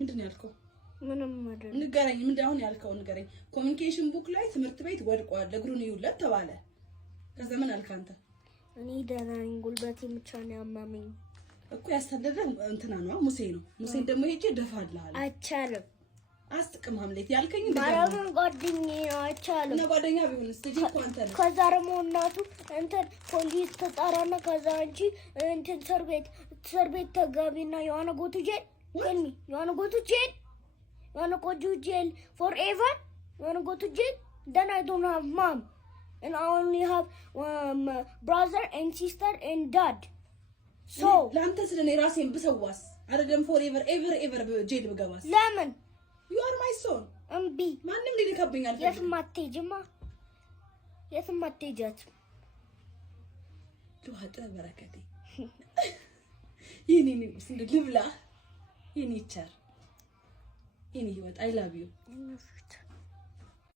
ምንድነው ያልከው? ምንም አይደለም። ንገረኝ። ምንድነው አሁን ያልከው? ንገረኝ። ኮሚኒኬሽን ቡክ ላይ ትምህርት ቤት ወድቋል ለእግሩን ይውለት ተባለ። ከዛ ምን አልክ አንተ? እኔ ደህና ነኝ፣ ጉልበቴ ብቻ ነው ያመመኝ እኮ። ያስተደደ እንትና ነው ሙሴ ነው። ሙሴን ደግሞ ሄጄ ደፋልሃል። አይቻልም። አስጥቅም ሀምሌት ያልከኝ ማራውን ጓደኛዬ ነው። አይቻልም። እና ጓደኛ ቢሆንስ ልጅ እኮ አንተ ነህ። ከዛ ደግሞ እናቱ እንትን ፖሊስ ተጣራና ከዛ አንቺ እንትን እስር ቤት ተጋቢና የሆነ ጎቱ ጄል ከልሚ የሆነ ጎቱ ጄል የሆነ ጎቱ ጄል forever የሆነ ጎቱ ጄል then I don't have mom and I only have brother and sister and dad so ለአንተ ስለኔ ራሴን ብሰዋስ አይደለም forever ever ጄል ብገባስ ለምን you are my son እምቢ ማንንም ሊልከብኝ አልፈልግም የትም አትሄጃትም ልዋጥ በረከቴ የኔ ንጉስ ልብላ የኔ ቸር የኔ ህይወት I love you